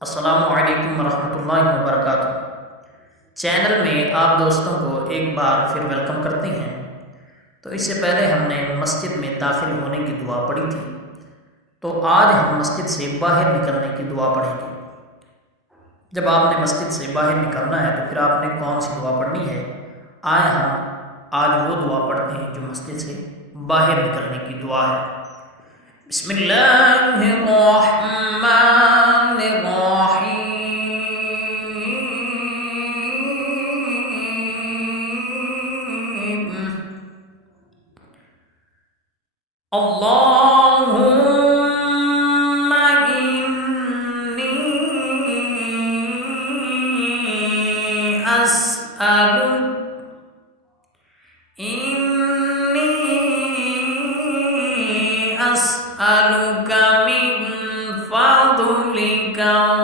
अस्सलामुअलैकुम वरहमतुल्लाहि वबरकातुहू। चैनल में आप दोस्तों को एक बार फिर वेलकम करते हैं। तो इससे पहले हमने मस्जिद में दाखिल होने की दुआ पढ़ी थी, तो आज हम मस्जिद से बाहर निकलने की दुआ पढ़ेंगे। जब आपने मस्जिद से बाहर निकलना है तो फिर आपने कौन सी दुआ पढ़नी है, आए हम आज वो दुआ पढ़ते हैं जो मस्जिद से बाहर निकलने की दुआ है। बिस्मिल्लाहिर्रहमानिर्रहीम। अल्लाहुम्मा इन्नी अस्अलुका मिन फदलिका व